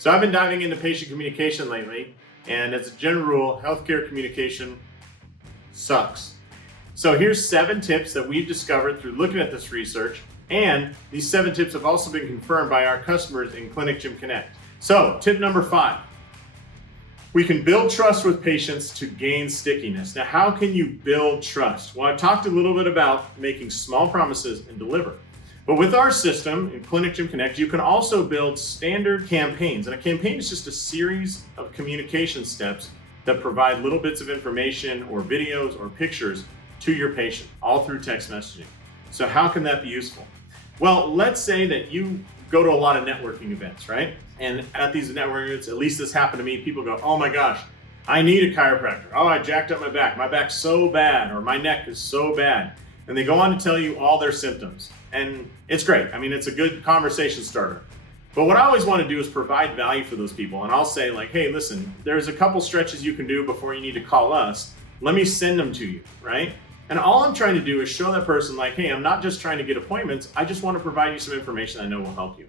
So I've been diving into patient communication lately, and as a general rule, healthcare communication sucks. So here's 7 tips that we've discovered through looking at this research, and these 7 tips have also been confirmed by our customers in Clinic Gym Connect. So tip number 5, we can build trust with patients to gain stickiness. Now, how can you build trust? Well, I've talked a little bit about making small promises and deliver. But with our system in Clinic Gym Connect, you can also build standard campaigns. And a campaign is just a series of communication steps that provide little bits of information or videos or pictures to your patient, all through text messaging. So how can that be useful? Well, let's say that you go to a lot of networking events, right? And at these networking events, at least this happened to me, people go, oh my gosh, I need a chiropractor. Oh, I jacked up my back. My back's so bad, or my neck is so bad. And they go on to tell you all their symptoms. And it's great. I mean, it's a good conversation starter. But what I always want to do is provide value for those people. And I'll say like, hey, listen, there's a couple stretches you can do before you need to call us. Let me send them to you, right? And all I'm trying to do is show that person like, hey, I'm not just trying to get appointments. I just want to provide you some information I know will help you.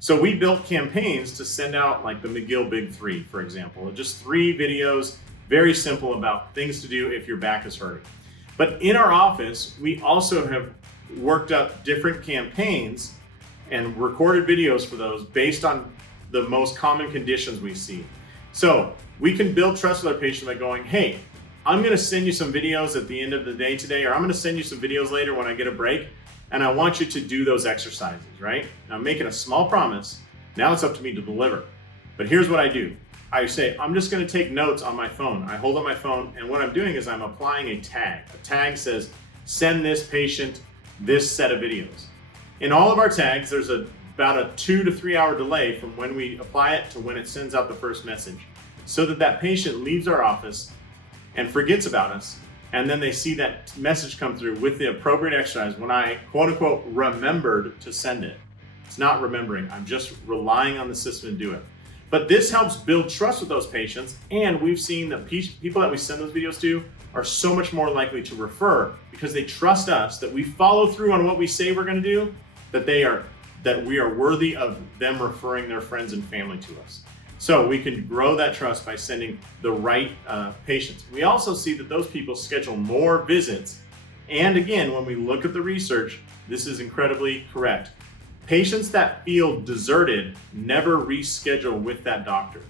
So we built campaigns to send out like the McGill Big 3, for example, just 3 videos, very simple about things to do if your back is hurting. But in our office, we also have worked up different campaigns and recorded videos for those based on the most common conditions we see. So we can build trust with our patient by going, hey, I'm gonna send you some videos at the end of the day today, or I'm gonna send you some videos later when I get a break, and I want you to do those exercises, right? Now I'm making a small promise, now it's up to me to deliver. But here's what I do. I say, I'm just gonna take notes on my phone. I hold up my phone, and what I'm doing is I'm applying a tag. A tag says, send this patient this set of videos. In all of our tags, there's about a 2 to 3 hour delay from when we apply it to when it sends out the first message, so that that patient leaves our office and forgets about us, and then they see that message come through with the appropriate exercise when I, quote unquote, remembered to send it. It's not remembering, I'm just relying on the system to do it. But this helps build trust with those patients, and we've seen that people that we send those videos to are so much more likely to refer because they trust us that we follow through on what we say we're gonna do, that we are worthy of them referring their friends and family to us. So we can grow that trust by sending the right patients. We also see that those people schedule more visits. And again, when we look at the research, this is incredibly correct. Patients that feel deserted never reschedule with that doctor.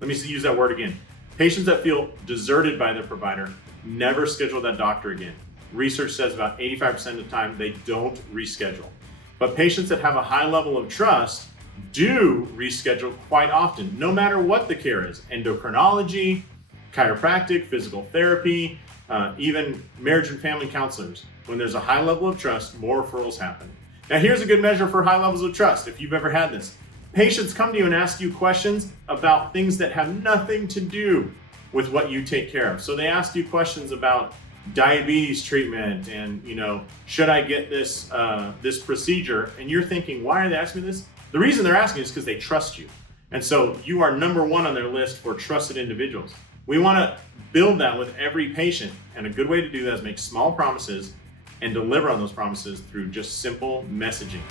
Let me use that word again. Patients that feel deserted by their provider never schedule that doctor again. Research says about 85% of the time they don't reschedule. But patients that have a high level of trust do reschedule quite often, no matter what the care is. Endocrinology, chiropractic, physical therapy, even marriage and family counselors. When there's a high level of trust, more referrals happen. Now here's a good measure for high levels of trust, if you've ever had this. Patients come to you and ask you questions about things that have nothing to do with what you take care of. So they ask you questions about diabetes treatment and, should I get this procedure? And you're thinking, why are they asking me this? The reason they're asking is because they trust you. And so you are number 1 on their list for trusted individuals. We want to build that with every patient. And a good way to do that is make small promises and deliver on those promises through just simple messaging.